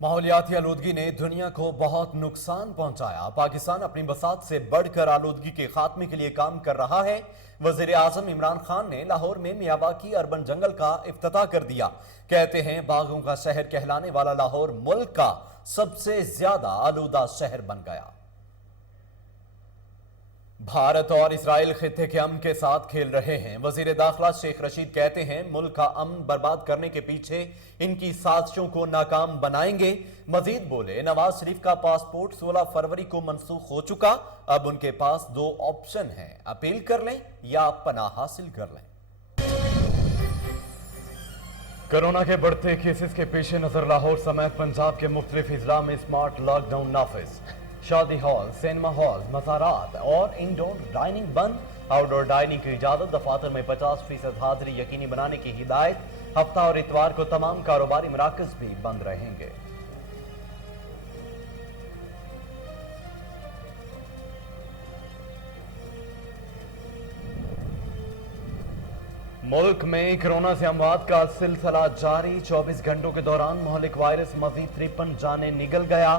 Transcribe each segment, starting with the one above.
ماحولیاتی آلودگی نے دنیا کو بہت نقصان پہنچایا۔ پاکستان اپنی بساط سے بڑھ کر آلودگی کے خاتمے کے لیے کام کر رہا ہے۔ وزیر اعظم عمران خان نے لاہور میں میاواکی اربن جنگل کا افتتاح کر دیا۔ کہتے ہیں باغوں کا شہر کہلانے والا لاہور ملک کا سب سے زیادہ آلودہ شہر بن گیا۔ بھارت اور اسرائیل خطے کے امن کے ساتھ کھیل رہے ہیں۔ وزیر داخلہ شیخ رشید کہتے ہیں ملک کا امن برباد کرنے کے پیچھے ان کی سازشوں کو ناکام بنائیں گے۔ مزید بولے نواز شریف کا پاسپورٹ 16 فروری کو منسوخ ہو چکا، اب ان کے پاس 2 آپشن ہیں، اپیل کر لیں یا پناہ حاصل کر لیں۔ کورونا کے بڑھتے کیسز کے پیش نظر لاہور سمیت پنجاب کے مختلف اضلاع میں سمارٹ لاک ڈاؤن نافذ۔ شادی ہال، سینما ہال، مزارات اور انڈور ڈائننگ بند۔ آؤٹ ڈور ڈائننگ کی اجازت، دفاتر میں 50% حاضری یقینی بنانے کی ہدایت۔ ہفتہ اور اتوار کو تمام کاروباری مراکز بھی بند رہیں گے۔ ملک میں کورونا سے اموات کا سلسلہ جاری، 24 گھنٹوں کے دوران مہلک وائرس مزید 53 جانیں نگل گیا،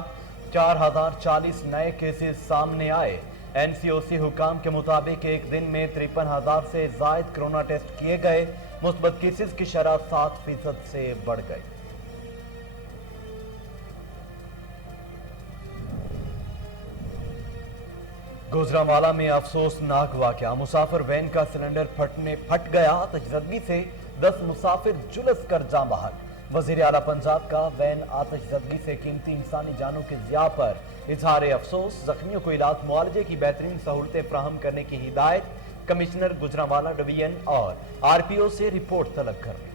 4040 نئے کیسز سامنے آئے۔ این سی او سی حکام کے مطابق ایک دن میں 53,000 سے زائد کرونا ٹیسٹ کیے گئے، مثبت کیسز کی شرح 7% سے بڑھ گئی۔ گوجرانوالہ میں افسوسناک واقعہ، مسافر وین کا سلنڈر پھٹ گیا، آتش زدگی سے 10 مسافر جلس کر جاں بحق۔ وزیر اعلیٰ پنجاب کا وین آتش زدگی سے قیمتی انسانی جانوں کے ضیاع پر اظہار افسوس، زخمیوں کو علاج معالجے کی بہترین سہولتیں فراہم کرنے کی ہدایت، کمشنر گوجرانوالہ ڈویژن اور آر پی او سے رپورٹ طلب کرنے۔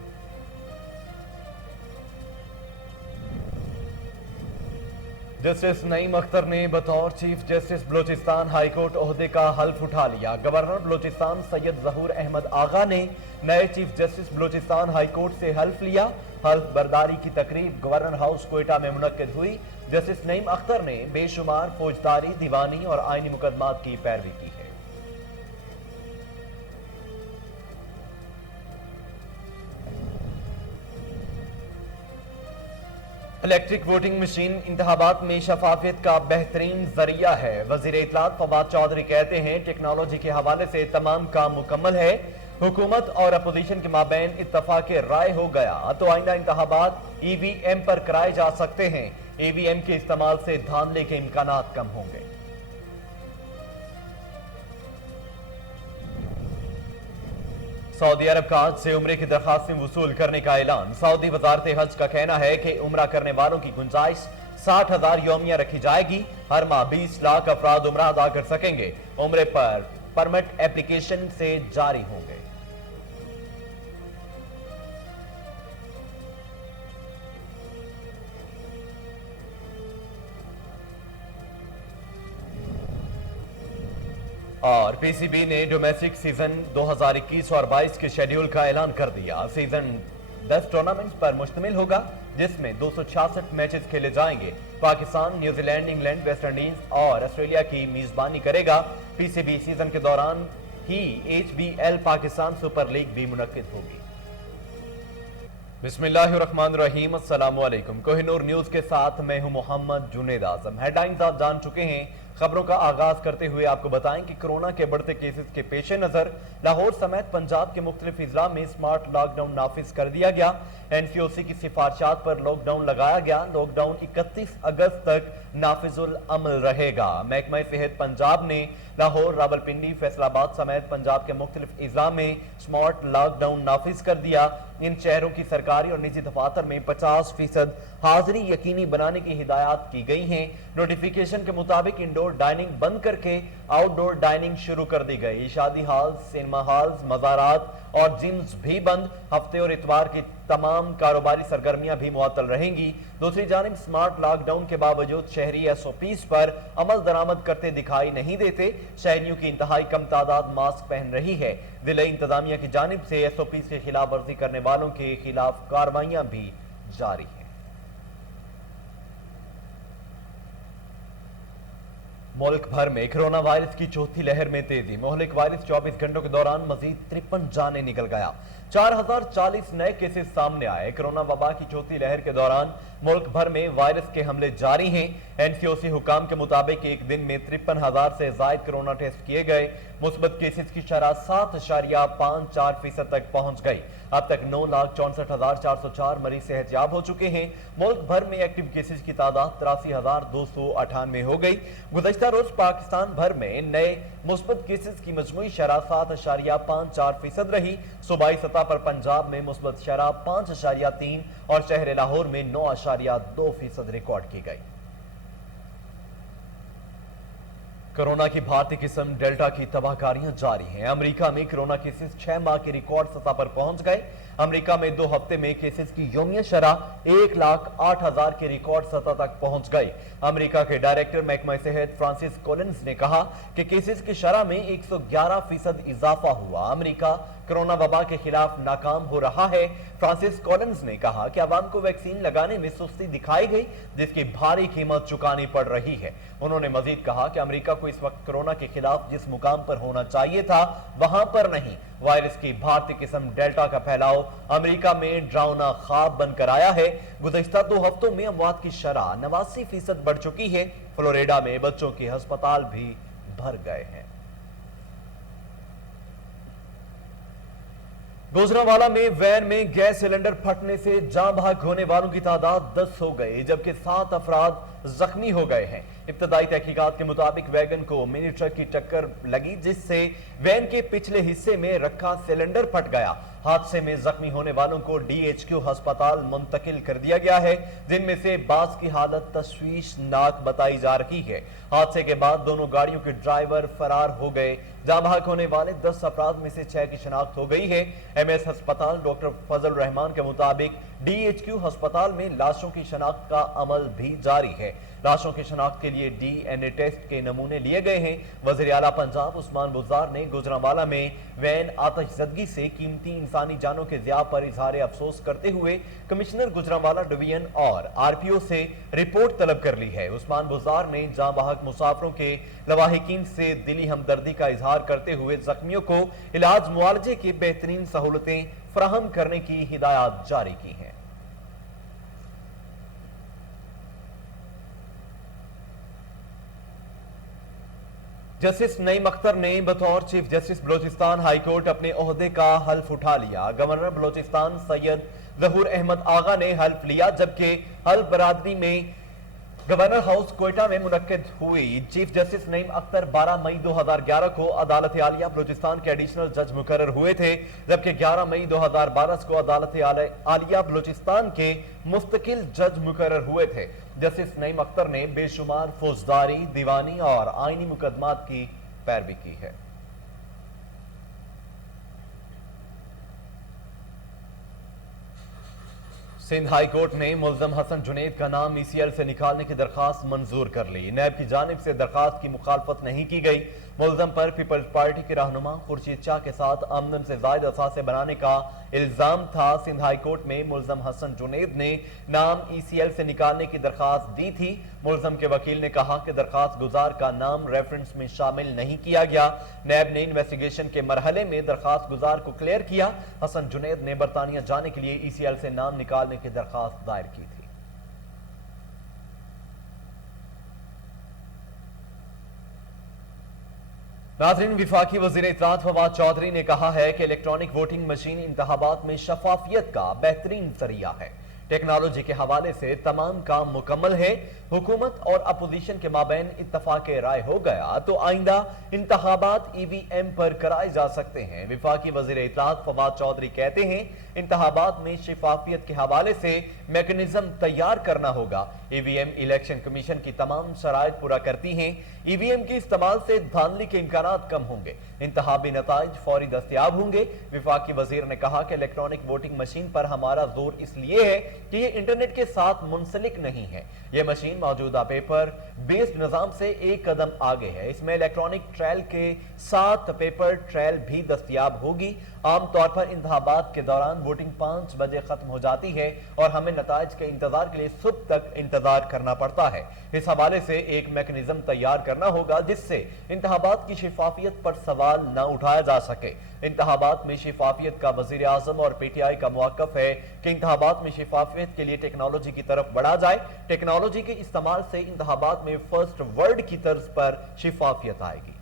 جسٹس نعیم اختر نے بطور chief justice Balochistan high court عہدے کا حلف اٹھا لیا۔ گورنر بلوچستان سید ظہور احمد آغا نے نئے chief justice Balochistan high court سے حلف لیا۔ حلف برداری کی تقریب گورنر ہاؤس کوئٹہ میں منعقد ہوئی۔ جسٹس نعیم اختر نے بے شمار فوجداری، دیوانی اور آئینی مقدمات کی پیروی کی ہے۔ الیکٹرک ووٹنگ مشین انتخابات میں شفافیت کا بہترین ذریعہ ہے۔ وزیر اطلاعات فواد چودھری کہتے ہیں ٹیکنالوجی کے حوالے سے تمام کام مکمل ہے، حکومت اور اپوزیشن کے مابین اتفاق رائے ہو گیا تو آئندہ انتخابات ای وی ایم پر کرائے جا سکتے ہیں۔ ای وی ایم کے استعمال سے دھاندلی کے امکانات کم ہوں گے۔ سعودی عرب کا حج سے عمرے کی درخواستیں وصول کرنے کا اعلان۔ سعودی وزارت حج کا کہنا ہے کہ عمرہ کرنے والوں کی گنجائش 60,000 یومیہ رکھی جائے گی۔ ہر ماہ 20 لاکھ افراد عمرہ ادا کر سکیں گے۔ عمرے پر پرمٹ اپلیکیشن سے جاری ہوں گے۔ اور پی سی بی نے ڈومیسٹک سیزن 2021 اور 22 کے شیڈیول کا اعلان کر دیا۔ سیزن 10 ٹورنامنٹس پر مشتمل ہوگا، جس میں 266 میچز کھیلے جائیں گے۔ Pakistan, New Zealand, England, West Indies اور آسٹریلیا کی میزبانی کرے گا۔ پی سی بی سیزن کے دوران ہی H B L Pakistan super league بھی منعقد ہوگی۔ بسم اللہ الرحمن الرحیم، السلام علیکم۔ کوہ نور نیوز کے ساتھ میں ہوں محمد جنید اعظم۔ ہیڈ لائنز آپ جان چکے ہیں۔ خبروں کا آغاز کرتے ہوئے آپ کو بتائیں کہ کورونا کے بڑھتے کیسز کے پیش نظر لاہور سمیت پنجاب کے مختلف اضلاع میں سمارٹ لاک ڈاؤن نافذ کر دیا گیا۔ این سی او سی کی سفارشات پر لاک ڈاؤن لگایا گیا۔ لاک ڈاؤن 31 اگست تک نافذ العمل رہے گا۔ محکمہ صحت پنجاب نے لاہور، راولپنڈی، فیصل آباد سمیت پنجاب کے مختلف اضلاع میں سمارٹ لاک ڈاؤن نافذ کر دیا۔ ان شہروں کی سرکاری اور نجی دفاتر میں 50% حاضری یقینی بنانے کی ہدایات کی گئی ہیں۔ نوٹیفیکیشن کے مطابق انڈور ڈائننگ بند کر کے آؤٹ ڈور ڈائننگ شروع کر دی گئی۔ شادی ہالز، سینما ہالز، مزارات اور جمز بھی بند۔ ہفتے اور اتوار کی تمام کاروباری سرگرمیاں بھی معطل رہیں گی۔ دوسری جانب سمارٹ لاک ڈاؤن کے باوجود شہری ایس او پیز پر عمل درآمد کرتے دکھائی نہیں دیتے۔ شہریوں کی انتہائی کم تعداد ماسک پہن رہی ہے۔ ضلع انتظامیہ کی جانب سے ایس او پیز کی خلاف ورزی کرنے والوں کے خلاف کارروائیاں بھی جاری ہیں۔ मुल्क भर में कोरोना वायरस की चौथी लहर में तेजी। मुहलिक वायरस 24 घंटों के दौरान मजीद 53 जाने निकल गया। 4040 नए केसेस सामने आए। कोरोना वबा की चौथी लहर के दौरान मुल्क भर में वायरस के हमले जारी हैं। एनसीओसी हुकाम के मुताबिक एक दिन में 53,000 से ज्यादा कोरोना टेस्ट किए गए। मुस्बत केसेस की शरह 7.54% तक पहुंच गई। अब तक 9,64,404 मरीज सेहतयाब हो चुके हैं। मुल्क भर में एक्टिव केसेस की तादाद 83,298 हो गई। गुज़श्ता रोज पाकिस्तान भर में नए मुस्बत केसेस की मजमूई शरह 7.54% रही। सूबाई सतह पर पंजाब में मुस्बत शरह 5.3 और शहर लाहौर में 9.2% रिकॉर्ड की गई। कोरोना की भारतीय किस्म डेल्टा की तबाहकारियां जारी हैं। अमेरिका में कोरोना केसेस 6 माह के रिकॉर्ड सतह पर पहुंच गए। अमेरिका में 2 हफ्ते में केसेस की यौमिया शरह 1,08,000 के रिकॉर्ड सतह तक पहुंच गई। अमेरिका के डायरेक्टर महकमा सेहत फ्रांसिस कोलिंस ने कहा कि केसेस की शरह में 111% इजाफा हुआ। अमेरिका कोरोना वबा के खिलाफ नाकाम हो रहा है। फ्रांसिस कोलिंस ने कहा कि अवाम को वैक्सीन लगाने में सुस्ती दिखाई गई, जिसकी भारी कीमत चुकानी पड़ रही है। उन्होंने मजीद कहा कि अमेरिका को इस वक्त कोरोना के खिलाफ जिस मुकाम पर होना चाहिए था वहां पर नहीं। वायरस की भारतीय किस्म डेल्टा का फैलाव अमेरिका में डरावना ख्वाब बनकर आया है। गुज़श्ता 2 हफ्तों में अमवात की शरह 89% बढ़ चुकी है। फ्लोरिडा में बच्चों के अस्पताल भी भर गए हैं। गुजरांवाला में वैन में गैस सिलेंडर फटने से जान बहक होने वालों की तादाद 10 हो गई, जबकि 7 अफराद जख्मी हो गए हैं। इब्तदाई तहकीकात के मुताबिक वैगन को मिनी ट्रक की टक्कर लगी, जिससे वैन के पिछले हिस्से में रखा सिलेंडर फट गया। हादसे में जख्मी होने वालों को DHQ अस्पताल मुंतकिल कर दिया गया है, जिनमें से बास की हालत तशवीशनाक बताई जा रही है। हादसे के बाद दोनों गाड़ियों के ड्राइवर फरार हो गए। जान बहक होने वाले 10 अफराद में से 6 की शनाख्त हो गई है। MS अस्पताल डॉक्टर फजल रहमान के मुताबिक DHQ अस्पताल में लाशों की शनाख्त का अमल भी जारी है। लाशों की शनाख्त के लिए DNA टेस्ट के नमूने लिए गए हैं। वज़ीर आला पंजाब उस्मान बुज़दार ने गुजरांवाला में वैन आतिशज़दगी से कीमती इंसानी जानों के ज़िया पर इजहार अफसोस करते हुए कमिश्नर गुजरांवाला डिवीजन और RPO से रिपोर्ट तलब कर ली है। उस्मान बुज़दार ने जान बहक मुसाफिरों के लवाहिकीन से दिली हमदर्दी का इजहार करते हुए जख्मियों को इलाज मुआलजे की बेहतरीन सहूलतें फराहम करने की हिदायत जारी की हैं। जस्टिस नईम अख्तर ने बतौर chief justice Balochistan high court अपने ओहदे का हल्फ उठा लिया। गवर्नर बलोचिस्तान सैयद जहूर अहमद आगा ने हल्फ लिया, जबकि हल्फ बरादरी में गवर्नर हाउस कोयटा में मुनक्किद हुई। चीफ जस्टिस नईम अख्तर 12 मई 2011 को अदालत आलिया बलोचिस्तान के एडिशनल जज मुकर्रर हुए थे, जबकि 11 मई 2012 को अदालत आलिया बलोचिस्तान के मुस्तकिल जज मुकर्रर हुए थे। जस्टिस नईम अख्तर ने बेशुमार फौजदारी, दीवानी और आईनी मुकदमात की पैरवी की है। सिंध हाई कोर्ट ने मुल्ज़म हसन जुनैद का नाम ECL से निकालने की दरखास्त मंजूर कर ली। नैब की जानिब से दरखास्त की मुखालफत नहीं की गई। मुल्ज़म पर पीपल्स पार्टी के रहनुमा खुर्शीद शाह के साथ आमदन से ज़ायद असासे बनाने का इल्जाम था। सिंध हाई कोर्ट में मुल्ज़म हसन जुनैद ने नाम ECL से निकालने की दरखास्त दी थी। मुल्ज़म के वकील ने कहा कि दरखास्त गुजार का नाम रेफरेंस में शामिल नहीं किया गया। नैब ने इन्वेस्टिगेशन के मरहले में दरखास्त गुजार को क्लियर किया। हसन जुनैद ने बरतानिया जाने के लिए ECL से नाम निकालने की दरखास्त दायर की थी। नाज़रीन, विफाकी वज़ीर इत्तलात फवाद चौधरी ने कहा है कि इलेक्ट्रॉनिक वोटिंग मशीन इंतखाबात में शफाफियत का बेहतरीन जरिया है। टेक्नोलॉजी के हवाले से तमाम काम मुकम्मल है। हुकूमत और अपोजिशन के माबैन इत्तफाक राय हो गया तो आइंदा इंतखाबात EVM पर कराए जा सकते हैं। विफाकी वज़ीर इत्तलात फवाद चौधरी कहते हैं, इंतखाबात में शफाफियत के हवाले से मैकेनिज्म तैयार करना होगा। EVM इलेक्शन कमीशन की तमाम शराइत पूरा करती हैं। EVM के इस्तेमाल से धांधली के इम्कानात कम होंगे। इंतखाबी नताइज फौरी दस्तयाब होंगे। विफाकी वजीर ने कहा कि इलेक्ट्रॉनिक वोटिंग मशीन पर हमारा जोर इसलिए है کہ یہ انٹرنیٹ کے ساتھ منسلک نہیں ہے۔ یہ مشین موجودہ پیپر بیسڈ نظام سے ایک قدم آگے ہے۔ اس میں الیکٹرانک ٹرائل کے ساتھ پیپر ٹرائل بھی دستیاب ہوگی۔ عام طور پر انتخابات کے دوران ووٹنگ 5 بجے ختم ہو جاتی ہے اور ہمیں نتائج کے انتظار کے لیے صبح تک انتظار کرنا پڑتا ہے۔ اس حوالے سے ایک میکنزم تیار کرنا ہوگا جس سے انتخابات کی شفافیت پر سوال نہ اٹھایا جا سکے۔ انتخابات میں شفافیت کا وزیر اعظم اور پی ٹی آئی کا موقف ہے کہ انتخابات میں شفافیت کے لیے ٹیکنالوجی کی طرف بڑھا جائے۔ ٹیکنالوجی کے استعمال سے انتخابات میں فرسٹ ورلڈ کی طرز پر شفافیت آئے گی۔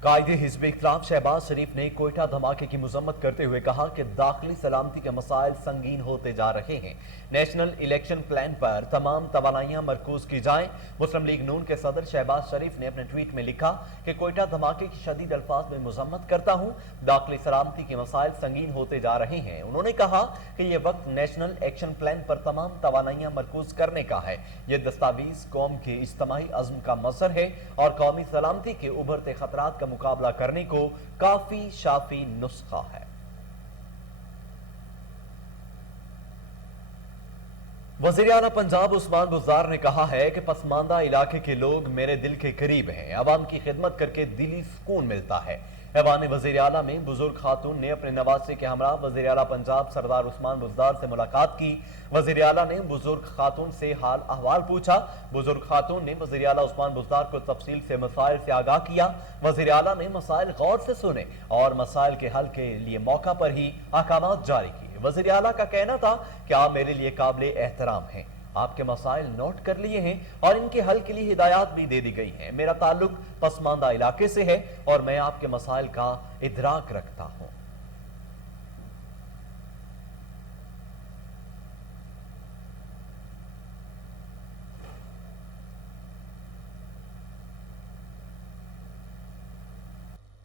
قائد حزب اختلاف شہباز شریف نے کوئٹہ دھماکے کی مذمت کرتے ہوئے کہا کہ داخلی سلامتی کے مسائل سنگین ہوتے جا رہے ہیں۔ نیشنل الیکشن پلان پر تمام توانائیاں مرکوز کی جائیں۔ مسلم لیگ نون کے صدر شہباز شریف نے اپنے ٹویٹ میں لکھا کہ کوئٹہ دھماکے کی شدید الفاظ میں مذمت کرتا ہوں۔ داخلی سلامتی کے مسائل سنگین ہوتے جا رہے ہیں۔ انہوں نے کہا کہ یہ وقت نیشنل ایکشن پلان پر تمام توانائیاں مرکوز کرنے کا ہے۔ یہ دستاویز قوم کے اجتماعی عزم کا مظہر ہے اور قومی سلامتی کے ابھرتے خطرات کا مقابلہ کرنے کو کافی شافی نسخہ ہے۔ وزیر اعلیٰ پنجاب عثمان بزدار نے کہا ہے کہ پسماندہ علاقے کے لوگ میرے دل کے قریب ہیں۔ عوام کی خدمت کر کے دلی سکون ملتا ہے۔ ایوان وزیر اعلیٰ میں بزرگ خاتون نے اپنے نواسے کے ہمراہ وزیر اعلیٰ پنجاب سردار عثمان بزدار سے ملاقات کی۔ وزیر اعلیٰ نے بزرگ خاتون سے حال احوال پوچھا۔ بزرگ خاتون نے وزیر اعلیٰ عثمان بزدار کو تفصیل سے مسائل سے آگاہ کیا۔ وزیر اعلیٰ نے مسائل غور سے سنے اور مسائل کے حل کے لیے موقع پر ہی احکامات جاری کیے۔ وزیر اعلیٰ کا کہنا تھا کہ آپ میرے لیے قابل احترام ہیں۔ آپ کے مسائل نوٹ کر لیے ہیں اور ان کے حل کے لیے ہدایات بھی دے دی گئی ہیں۔ میرا تعلق پسماندہ علاقے سے ہے اور میں آپ کے مسائل کا ادراک رکھتا ہوں۔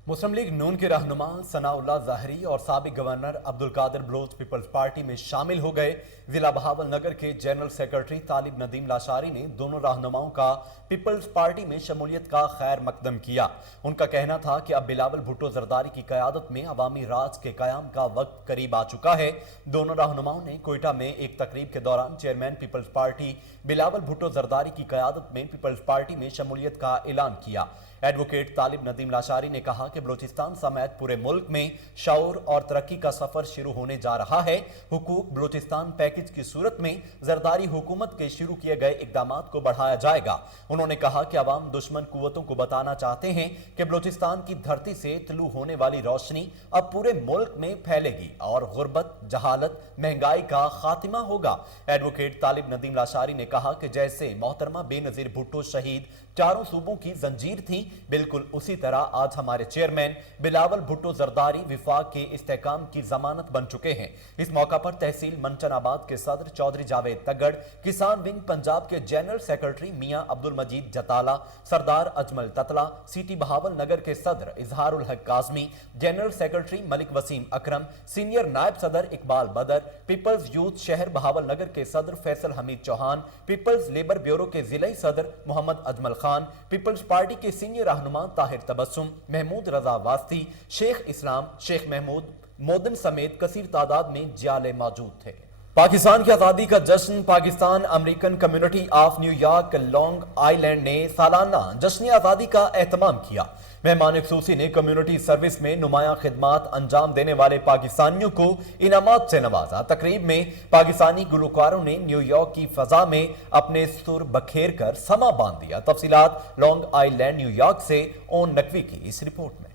مسلم لیگ نون کے رہنما ثناء اللہ ظاہری اور سابق governor Abdul Qadir Baloch Peoples Party میں شامل ہو گئے۔ ضلع بہاول نگر کے جنرل سیکرٹری طالب ندیم لاشاری نے دونوں رہنماؤں کا پیپلز پارٹی میں شمولیت کا خیر مقدم کیا۔ ان کا کہنا تھا کہ اب بلاول بھٹو زرداری کی قیادت میں عوامی راج کے قیام کا وقت قریب آ چکا ہے۔ دونوں رہنماؤں نے کوئٹہ میں ایک تقریب کے دوران chairman Peoples Party Bilawal Bhutto Zardari کی قیادت میں پیپلز پارٹی میں شمولیت کا اعلان کیا۔ ایڈوکیٹ طالب ندیم لاشاری نے کہا کہ بلوچستان سمیت پورے ملک میں شعور اور ترقی کا سفر شروع ہونے جا رہا ہے۔ حقوق بلوچستان پیکج کی صورت میں زرداری حکومت کے شروع کیے گئے اقدامات کو بڑھایا جائے گا۔ انہوں نے کہا کہ عوام دشمن قوتوں کو بتانا چاہتے ہیں کہ بلوچستان کی دھرتی سے طلوع ہونے والی روشنی اب پورے ملک میں پھیلے گی اور غربت، جہالت، مہنگائی کا خاتمہ ہوگا۔ ایڈوکیٹ طالب ندیم لاشاری نے کہا کہ جیسے محترمہ بے نظیر بھٹو شہید چاروں صوبوں کی زنجیر تھی، بالکل اسی طرح آج ہمارے چیئرمین بلاول بھٹو زرداری وفاق کے استحکام کی ضمانت بن چکے ہیں۔ اس موقع پر تحصیل منچن آباد کے صدر چودھری جاوید تگڑ، کسان ونگ پنجاب کے جنرل سیکرٹری میاں عبد المجید جتالہ، سردار اجمل تتلا، سٹی بہاول نگر کے صدر اظہار الحق کاظمی، جنرل سیکرٹری ملک وسیم اکرم، سینئر نائب صدر اقبال بدر، پیپلز یوتھ شہر بہاول نگر کے صدر فیصل حمید چوہان، پیپلز لیبر بیورو کے ضلعی صدر محمد اجمل خان، پیپلز پارٹی کے سینئر رہنما طاہر تبسم، محمود رضا واسطی، شیخ اسلام، شیخ محمود مودن سمیت کثیر تعداد میں جیالے موجود تھے۔ پاکستان کی آزادی کا جشن Pakistan American community of New York Long Island نے سالانہ جشن آزادی کا اہتمام کیا۔ مہمان خصوصی نے کمیونٹی سروس میں نمایاں خدمات انجام دینے والے پاکستانیوں کو انعامات سے نوازا۔ تقریب میں پاکستانی گلوکاروں نے نیو یارک کی فضا میں اپنے سر بکھیر کر سما باندھ دیا۔ تفصیلات لانگ آئی لینڈ نیو یارک سے اون نقوی کی اس رپورٹ میں۔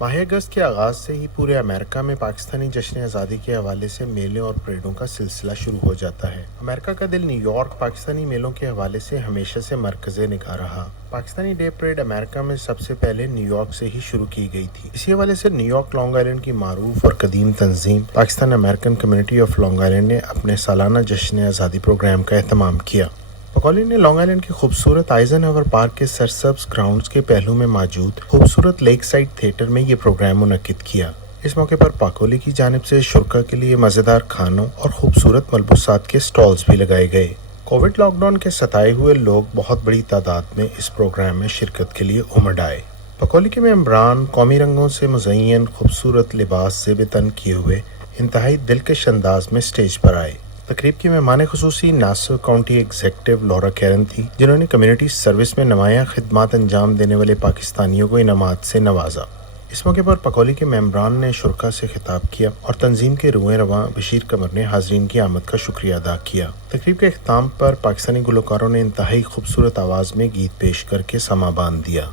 ماہ اگست کے آغاز سے ہی پورے امریکہ میں پاکستانی جشن آزادی کے حوالے سے میلوں اور پریڈوں کا سلسلہ شروع ہو جاتا ہے۔ امریکہ کا دل نیو یارک پاکستانی میلوں کے حوالے سے ہمیشہ سے مرکز نگاہ رہا۔ پاکستانی ڈے پریڈ امریکہ میں سب سے پہلے نیو یارک سے ہی شروع کی گئی تھی۔ اسی حوالے سے نیو یارک لانگ آئیلینڈ کی معروف اور قدیم تنظیم Pakistan American community of long island نے اپنے سالانہ جشن آزادی پروگرام کا اہتمام کیا۔ پکولی نے لانگ آئیلینڈ کے خوبصورت آئزن ہاور پارک کے سرسبز گراؤنڈز کے پہلو میں موجود خوبصورت لیک سائڈ تھیٹر میں یہ پروگرام منعقد کیا۔ اس موقع پر پاکولی کی جانب سے شرکا کے لیے مزیدار کھانوں اور خوبصورت ملبوسات کے سٹالز بھی لگائے گئے۔ کووڈ لاک ڈاؤن کے ستائے ہوئے لوگ بہت بڑی تعداد میں اس پروگرام میں شرکت کے لیے امڑ آئے۔ पकौली के मेम्बरान कौमी रंगों से मुज़य्यन खूबसूरत लिबास ज़ेब तन किए हुए इंतहाई दिलकश अंदाज में स्टेज पर आए। तकरीब की मेहमान खुसूसी Nassau county executive Laura Curran थी, जिन्होंने कम्युनिटी सर्विस में नुमायाँ खिदमात अंजाम देने वाले पाकिस्तानियों को इनामात से नवाजा। इस मौके पर पकौली के मेम्बरान ने शुरका से खिताब किया और तंजीम के रुए रवां बशीर कमर ने हाजरीन की आमद का शुक्रिया अदा किया। तकरीब के अख्ताम पर पाकिस्तानी गुलकारों ने इंतहाई खूबसूरत आवाज़ में गीत पेश करके समा बांध दिया।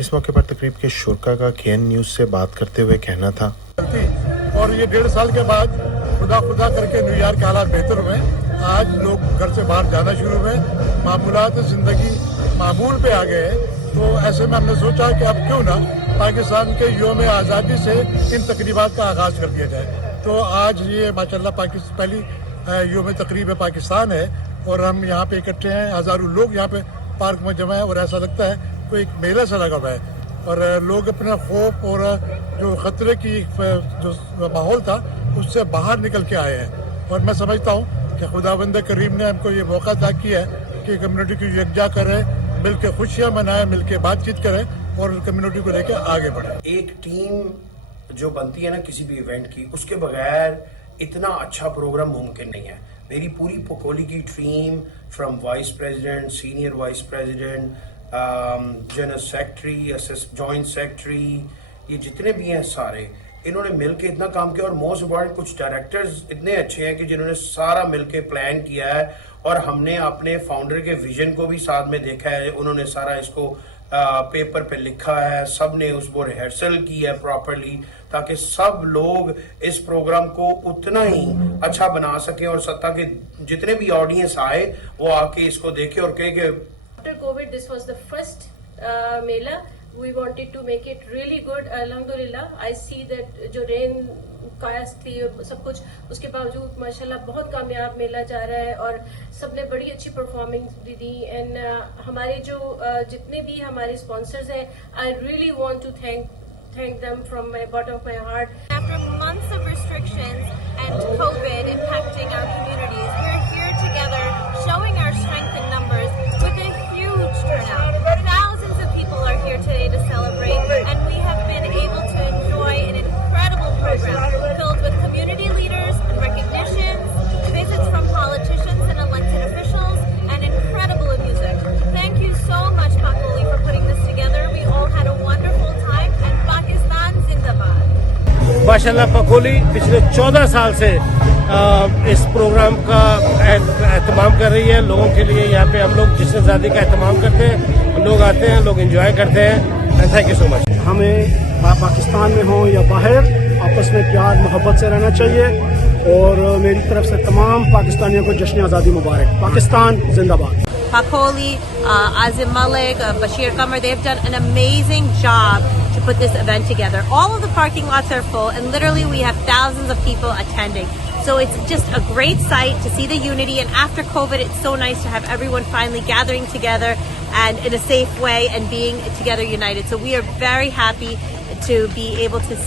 इस मौके पर तकरीब के शुरका का KN न्यूज़ से बात करते हुए कहना था, और ये 1.5 साल के बाद खुदा करके न्यूयॉर्क के हालात बेहतर हुए। आज लोग घर से बाहर जाना शुरू हुए, मामूलात ज़िंदगी मामूल पे आ गए हैं। तो ऐसे में हमने सोचा कि अब क्यों ना पाकिस्तान के यौम आज़ादी से इन तकरीबात का आगाज़ कर दिया जाए। तो आज ये माशाल्लाह पहली यौम तकरीब पाकिस्तान है और हम यहाँ पे इकट्ठे हैं। हज़ारों लोग यहाँ पे पार्क में जमा है और ऐसा लगता है कोई एक मेला सा लगा हुआ है और लोग अपना खौफ और जो ख़तरे की जो माहौल था उससे बाहर निकल के आए हैं। और मैं समझता हूँ कि खुदावंद करीम ने हमको ये मौका अता किया है कि कम्युनिटी को यकजा करें, मिल के खुशियाँ मनाएं, मिल के बातचीत करें और कम्युनिटी को लेकर आगे बढ़ें। एक टीम जो बनती है ना किसी भी इवेंट की, उसके बगैर इतना अच्छा प्रोग्राम मुमकिन नहीं है। मेरी पूरी पकौली की team from vice president, senior vice president, general secretary, joint secretary, ये जितने भी हैं सारे, इन्होंने मिलके इतना काम किया। और मोस्ट इम्पॉर्टेंट कुछ डायरेक्टर्स इतने अच्छे हैं कि जिन्होंने सारा मिलके प्लान किया है और हमने अपने फाउंडर के विजन को भी साथ में देखा है। उन्होंने सारा इसको पेपर पे लिखा है, सब ने उसको रिहर्सल की है प्रॉपरली, ताकि सब लोग इस प्रोग्राम को उतना ही अच्छा बना सकें और ताकि जितने भी ऑडियंस आए वो आके इसको देखे और कहे कि After COVID, this was the first Mela. We wanted to make it really good. Alhamdulillah, I see that जो रेन कायस थी सब कुछ, उसके बावजूद माशाल्लाह बहुत कामयाब मेला जा रहा है और सबने बड़ी अच्छी परफॉर्मेंस भी दी। एंड हमारे जो जितने भी हमारे स्पॉन्सर्स हैं, I really want to thank them from my bottom of my heart. After months of restrictions and COVID impacting our communities, we're here together showing our strength in numbers with a huge turnout. Thousands of people are here today to celebrate, and we have been able to enjoy an incredible program filled with community leaders and recognitions, visits from politicians and elected officials, and incredible music. Thank you so much, Pakoli, for putting this together. We all had a wonderful time, and Pakistan Zindabad. माशाल्लाह पकौली पिछले 14 साल से इस programme का एहतमाम कर रही है। लोगों के लिए यहाँ पे हम लोग जश्न आज़ादी का एहतमाम करते हैं, लोग आते हैं, लोग एंजॉय करते हैं। Thank you so much. हमें पाकिस्तान में हो या बाहर आपस में प्यार मोहब्बत से रहना चाहिए और मेरी तरफ से तमाम पाकिस्तानियों को जश्न आज़ादी मुबारक। पाकिस्तान जिंदाबाद। Pakoli, Azim Malik, Bashir Qamar, they've done an amazing job to put this event together. All of the parking lots are full and literally we have thousands of people attending. So it's just a great sight to see the unity, and after COVID it's so nice to have everyone finally gathering together and in a safe way and being together united. So we are very happy to be able to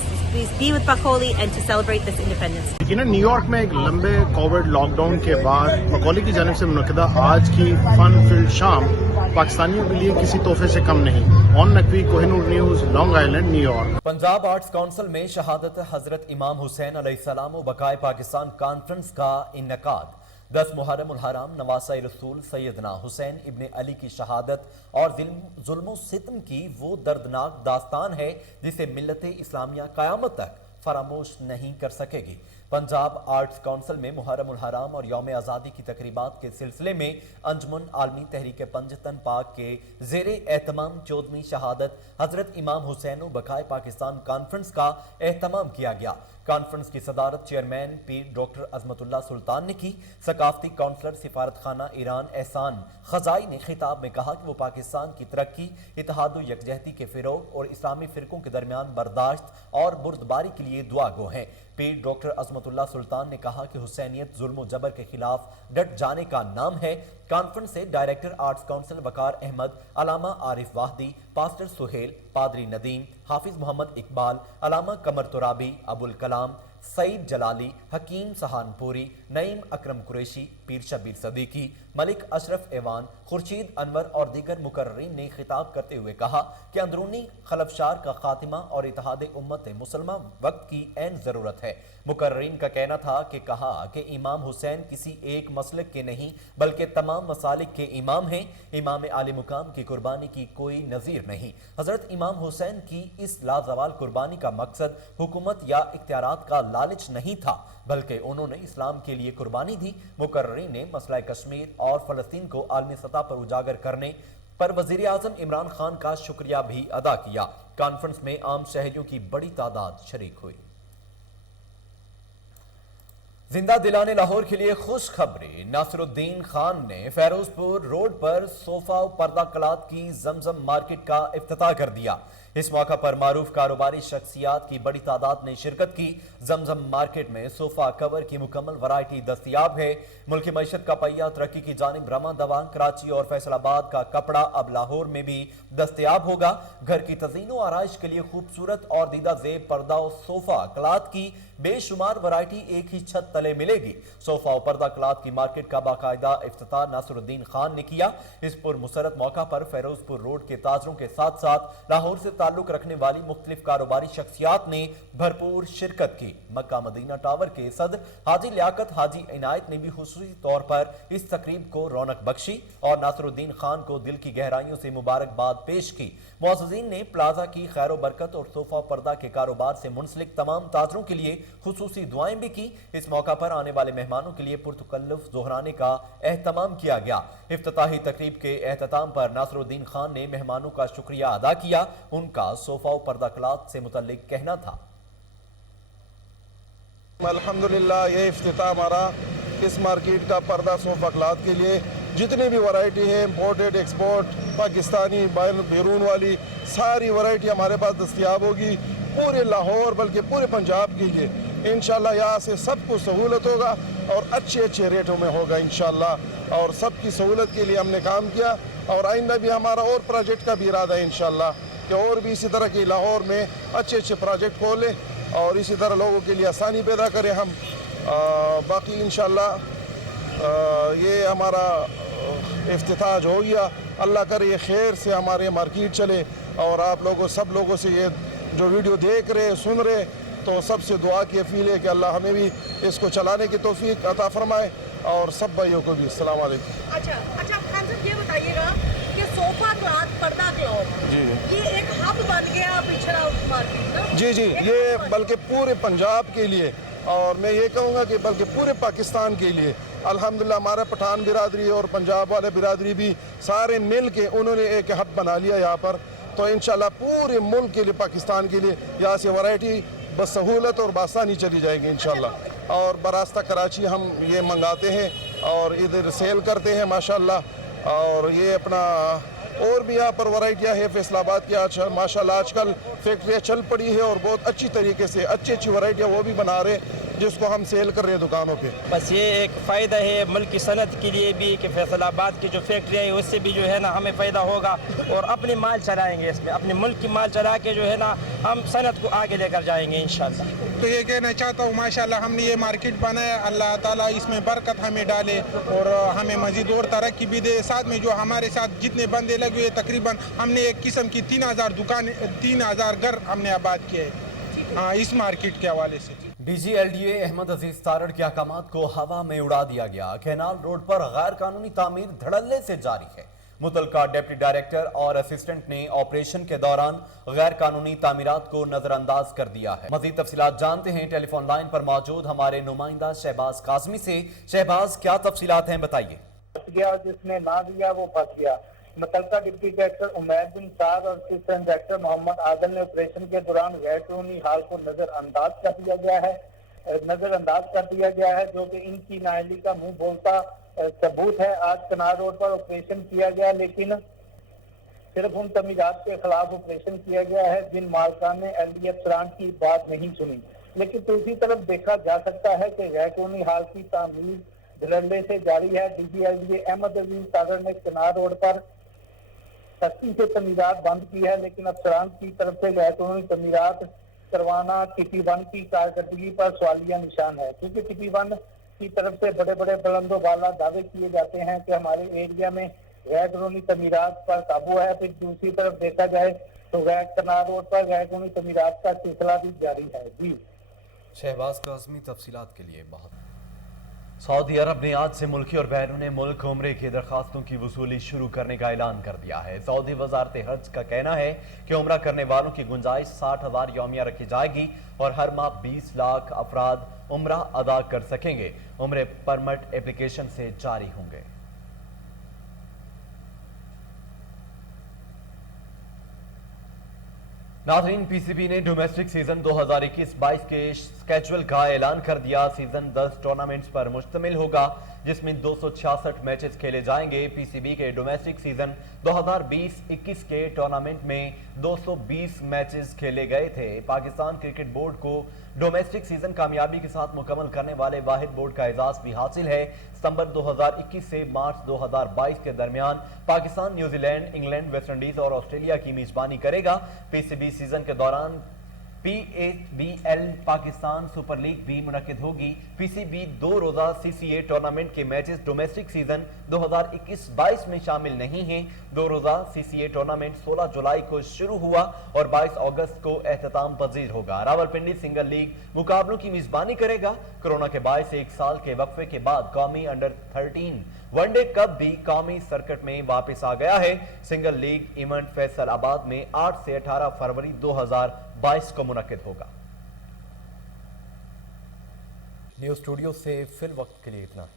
be with Pakoli and to celebrate this independence. लेकिन New York में एक लंबे Covid lockdown के बाद पकौली की जानिब से मुनक़दा आज की फन फिल्ड शाम पाकिस्तानियों के लिए किसी तोहफे से कम नहीं। On Naqvi, Kohinoor news, long island, New York. Punjab arts council में शहादत हजरत इमाम हुसैन अलैहिस्सलाम व बकाए पाकिस्तान कॉन्फ्रेंस का इन्नेकाद। 10 मुहर्रम उल हराम नवासा रसूल सैयदना हुसैन इब्न अली की शहादत और जुल्म सितम की वो दर्दनाक दास्तान है जिसे मिल्लत इस्लामिया क़यामत तक फरामोश नहीं कर सकेगी। पंजाब आर्ट्स काउंसिल में मुहर्रम उल हराम और यौम आज़ादी की तकरीबात के सिलसिले में अंजुमन आलमी तहरीक पंजतन पाक के ज़ेरे एहतमाम 14वीं शहादत हज़रत इमाम हुसैन बकाए पाकिस्तान कॉन्फ्रेंस का एहतमाम किया गया। कॉन्फ्रेंस की सदारत चेयरमैन पीर डॉक्टर अजमतुल्लाह सुल्तान ने की। सकाफती काउंसलर सिफारत खाना ईरान एहसान खजाई ने खिताब में कहा कि वो पाकिस्तान की तरक्की, इत्तेहाद व यकजहती के फ़रोग़ और इस्लामी फ़िरक़ों के दरमियान बर्दाश्त और बुर्दबारी के लिए दुआ गो हैं। पीर डॉक्टर अजमतुल्लाह सुल्तान ने कहा कि हुसैनियत जुल्म जबर के खिलाफ डट जाने का नाम है। कॉन्फ्रेंस से डायरेक्टर आर्ट्स काउंसिल वकार अहमद, अलामा आरिफ वाहदी, पास्टर सुहेल, पादरी नदीम, हाफिज मोहम्मद इकबाल, अलामा कमर तुराबी, अबुल कलाम, सईद जलाली, हकीम सहानपुरी, नईम अकरम कुरैशी, पीर शबीर सदीकी, मलिक अशरफ एवान, खुर्शीद अनवर और दीगर मुकर्ररीन ने खिताब करते हुए कहा कि अंदरूनी खलफशार का खात्मा और इत्तेहाद उम्मत मुसलमा वक्त की ऐन ज़रूरत है। मुकर्ररीन का कहना था कि कहा कि इमाम हुसैन किसी एक मसलक के नहीं बल्कि तमाम मसालिक के इमाम हैं। इमाम आली मुकाम की कुर्बानी की कोई नज़ीर नहीं। हज़रत इमाम हुसैन की इस लाजवाल कुर्बानी का मकसद हुकूमत या इख्तियारात का लालच नहीं था बल्कि उन्होंने इस्लाम के लिए कुर्बानी दी। मुकर्ररीन ने मसला कश्मीर और फ़लस्तीन को आलमी सतह पर उजागर करने पर वज़ीर आज़म इमरान खान का शुक्रिया भी अदा किया। कॉन्फ्रेंस में आम शहरियों की बड़ी तादाद शरीक हुई। जिंदा दिलाने लाहौर के लिए खुशखबरी, नासिरुद्दीन खान ने फेरोजपुर रोड पर सोफा पर्दा कलात की जमजम मार्केट का इफ्तिताह कर दिया। इस मौका पर मारूफ कारोबारी शख्सियात की बड़ी तादाद ने शिरकत की। जमजम मार्केट में सोफा कवर की मुकम्मल वैरायटी दस्तयाब है। मुल्की मईशत का पहिया तरक्की की जानिब रमा दवा, कराची और फैसलाबाद का कपड़ा अब लाहौर में भी दस्तयाब होगा। घर की तज़ीनो आराइश के लिए खूबसूरत और दीदा जेब पर्दा और सोफा कलात की बेशुमार वैरायटी एक ही छत तले मिलेगी। सोफा और पर्दा कलात की मार्केट का बाकायदा इफ्तिताह नासिरुद्दीन खान ने किया। इस पुरमुसरत मौका पर फेरोजपुर रोड के ताजरों के साथ साथ लाहौर से ताल्लुक रखने वाली मुख्तलिफ कारोबारी शख्सियात ने भरपूर शिरकत की। मक्का मदीना टावर के सदर हाजी लियाकत हाजी इनायत ने भी खुसूसी तौर पर इस तकरीब को रौनक बख्शी और नासिरुद्दीन खान को दिल की गहराइयों से मुबारकबाद पेश की। मुअज़्ज़िज़ीन ने प्लाजा की खैर व बरकत और सोफा पर्दा के कारोबार से मुंसलिक तमाम ताजरों के लिए खुसूसी दुआएं भी की। इस मौका पर आने वाले मेहमानों के लिए पुरतकल्लुफ़ ज़ोहराने का एहतमाम किया गया। इफ्तिताही तकरीब के एहतमाम पर नासिरुद्दीन खान ने मेहमानों का शुक्रिया अदा किया। उनका सोफा और पर्दा कलात से मुतल्लिक कहना था, अल्हम्दुलिल्लाह ये इफ्तिताह हमारा इस मार्केट का पर्दा सोफा कलात के लिए जितनी भी वैरायटी है, इंपोर्टेड, एक्सपोर्ट, पाकिस्तानी, बैरून वाली सारी वैरायटी हमारे पास दस्तयाब होगी पूरे लाहौर बल्कि पूरे पंजाब के लिए। इंशाल्लाह यहाँ से सबको सहूलत होगा और अच्छे रेटों में होगा इंशाल्लाह। और सबकी सहूलत के लिए हमने काम किया और आइंदा भी हमारा और प्रोजेक्ट का भी इरादा है इंशाल्लाह कि और भी इसी तरह की लाहौर में अच्छे प्रोजेक्ट खोलें और इसी तरह लोगों के लिए आसानी पैदा करें हम। बाकी इंशाल्लाह ये हमारा इफ्तिताह हो गया। अल्लाह करे ये खैर से हमारे मार्केट चले और आप लोगों सब लोगों से ये जो वीडियो देख रहे सुन रहे तो सबसे दुआ की अपील है कि अल्लाह हमें भी इसको चलाने की तौफीक अता फरमाए और सब भाइयों को भी। अस्सलाम वालेकुम। अच्छा खान साहब ये बताइएगा कि सोफा क्लॉथ, पर्दा क्लॉथ जी ये एक हब बन गया पिछड़ा मार्केट ना? जी ये बल्कि पूरे पंजाब के लिए और मैं ये कहूँगा कि बल्कि पूरे पाकिस्तान के लिए अल्हम्दुलिल्लाह हमारा पठान बिरादरी और पंजाब वाले बिरादरी भी सारे मिल के उन्होंने एक हब बना लिया यहाँ पर। तो इंशाल्लाह पूरे मुल्क के लिए, पाकिस्तान के लिए यहाँ से वैरायटी बसहूलत और बासानी चली जाएगी इंशाल्लाह। और बरास्ता कराची हम ये मंगाते हैं और इधर सेल करते हैं माशाल्लाह। और ये अपना और भी यहाँ पर वैरायटियाँ है फैसलाबाद की आज माशाल्लाह आजकल फैक्ट्रियाँ चल पड़ी है और बहुत अच्छी तरीके से अच्छी वैरायटियाँ वो भी बना रहे जिसको हम सेल कर रहे हैं दुकानों पे। बस ये एक फ़ायदा है मुल्क की सनत के लिए भी कि फैसलाबाद की जो फैक्ट्रियाँ है उससे भी जो है ना हमें फ़ायदा होगा और अपने माल चलाएंगे, इसमें अपने मुल्क की माल चला के जो है ना हम सनत को आगे लेकर जाएंगे इंशाल्लाह। तो ये कहना चाहता हूँ माशाल्लाह हमने ये मार्केट बनाया, अल्लाह ताला इसमें बरकत हमें डाले और हमें मज़ीद और तरक्की भी दे। साथ में जो हमारे साथ जितने बंदे लगे हुए तकरीबन हमने एक किस्म की 3000 दुकान 3000 घर हमने आबाद किए हैं इस मार्केट के हवाले से। DGLDA अहमद अजीज तारड़ के अहकामात को हवा में उड़ा दिया गया। कैनाल रोड पर गैर कानूनी तामीर धड़ल्ले से जारी है। मुतलका डिप्टी डायरेक्टर और असिस्टेंट ने ऑपरेशन के दौरान गैर कानूनी तामीरात को नजरअंदाज कर दिया है। मजीद तफसीलात जानते हैं टेलीफोन लाइन पर मौजूद हमारे नुमाइंदा शहबाज काजमी से। शहबाज, क्या तफसीलात हैं, बताइए। जिसने ना दिया वो फंस गया। मुतलका डिप्टी डायरेक्टर उमैर बिन साद और असिस्टेंट डायरेक्टर मोहम्मद आदल ने ऑपरेशन के दौरान गैर कानूनी हाल को नजरअंदाज कर दिया गया है जो कि इनकी नाअहली का मुंह बोलता सबूत है। आज कनार रोड पर ऑपरेशन किया गया, लेकिन सिर्फ उन तमीरात के खिलाफ ऑपरेशन किया गया है जिन मालकान ने LD अफसरान की बात नहीं सुनी। लेकिन दूसरी तरफ देखा जा सकता है कि गैर कानूनी हाल की तामीर धड़ल्ले से जारी है। DGLDA अहमद अजीज तारड़ ने कनार रोड पर सख्ती से तमीरात बंद की है, लेकिन अफसरान की तरफ से गैर कानूनी तमीरात करवाना TP1 की कारकर्दगी पर सवालिया निशान है, क्योंकि TP1 की तरफ से बड़े बड़े बुलंदो बाला दावे किए जाते हैं कि हमारे एरिया में गैर कानूनी तमीरात पर काबू है। फिर दूसरी तरफ देखा जाए तो कनार रोड पर गैर कानूनी तमीरात का सिलसिला भी जारी है। जी शहबाज काज़मी, तफसीलात के लिए बहुत। सऊदी अरब ने आज से मुल्की और बैरून मुल्क उम्रे की दरखास्तों की वसूली शुरू करने का ऐलान कर दिया है। सऊदी वजारत हज का कहना है कि उम्रा करने वालों की गुंजाइश 60,000 यौमिया रखी जाएगी और हर माह 20 लाख अफराद उम्रा अदा कर सकेंगे। उम्रे परमिट एप्लीकेशन से जारी होंगे। नाज़रीन, PCB ने डोमेस्टिक सीजन 2021-22 के स्केजुअल का ऐलान कर दिया। सीजन 10 टूर्नामेंट्स पर मुश्तमिल होगा, जिसमें 266 मैचेस खेले जाएंगे। PCB के डोमेस्टिक सीजन 2020-21 के टूर्नामेंट में 220 मैचेस खेले गए थे। पाकिस्तान क्रिकेट बोर्ड को डोमेस्टिक सीजन कामयाबी के साथ मुकम्मल करने वाले वाहिद बोर्ड का एजाज भी हासिल है। सितंबर 2021 से मार्च 2022 के दरमियान Pakistan New Zealand, England, West Indies और ऑस्ट्रेलिया की मेजबानी करेगा। PCB सीजन के दौरान PABL पाकिस्तान सुपर लीग भी मुनक्किद होगी। PCB 2 रोजा CCA टूर्नामेंट के मैचेस डोमेस्टिक सीजन 2021-22 में शामिल नहीं हैं। 2 रोजा CCA टूर्नामेंट 16 जुलाई को शुरू हुआ और 22 अगस्त को एहतमाम पजीर होगा। रावलपिंडी सिंगल लीग मुकाबलों की मेजबानी करेगा। कोरोना के बायस 1 साल के वक्फे के बाद कौमी अंडर 13 वनडे कप भी कौमी सर्किट में वापस आ गया है। सिंगल लीग इवेंट फैसलाबाद में 8 से 18 फरवरी 2022 को मुनक्किद होगा। न्यूज़ स्टूडियो से फिल वक्त के लिए इतना।